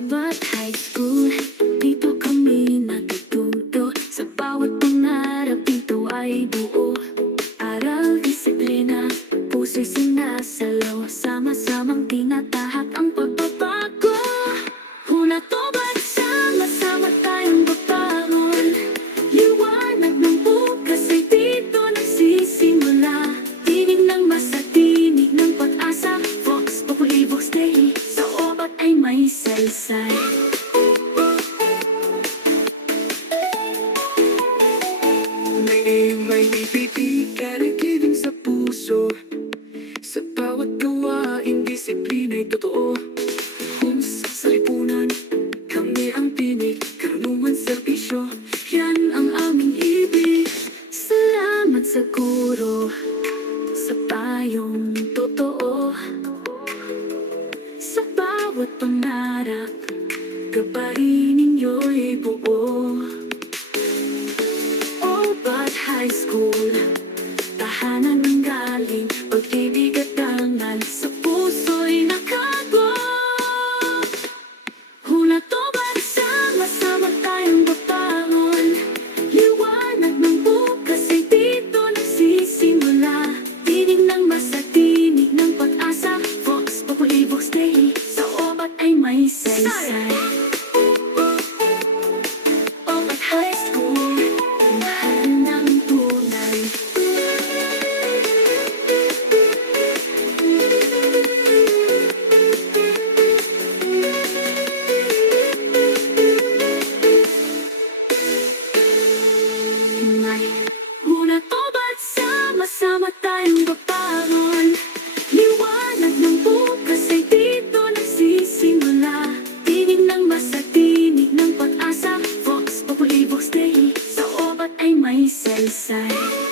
Obat High School, dito kami natututo. Sa bawat pangarap dito ay buo. Aral, disiplina, puso'y sinasalaw. Sama-samang tinatahak ang pagbabago. Una Obat, sama-sama tayong babangon. Liwanag ng bukas ay dito nagsisimula. Tinig ng masa, tinig ng pag-asa. Vox Populi, Vox Dei, sa Obat ay may saysay. May ipiti ka nagkiling sa puso. Sa bawat gawain, disiplina'y totoo. Kung sa lipunan, kami ang tinig. Karunungan, serbisyo, yan ang aming ibig. Salamat sa guro, sa payong totoo. Sa bawat pangarap, gabahin ninyo'y buo. Obat High School, tahanan ng galing, pag-ibig at dangal, sa puso'y nakago. Una Obat, sama-sama tayong babangon. Liwanag ng bukas ay dito nagsisimula. Tinig ng masa, tinig ng pag-asa. Vox Populi, Vox Dei, sa Obat ay may saysay. Obat High School, mahal ng tunay. Una Obat, sama-sama tayong babangon. Liwanag ng bukas ay dito nagsisimula. Tinig ng masa, tinig ng pag-asa. Vox Populi, Vox Dei, sa Obat ay may saysay.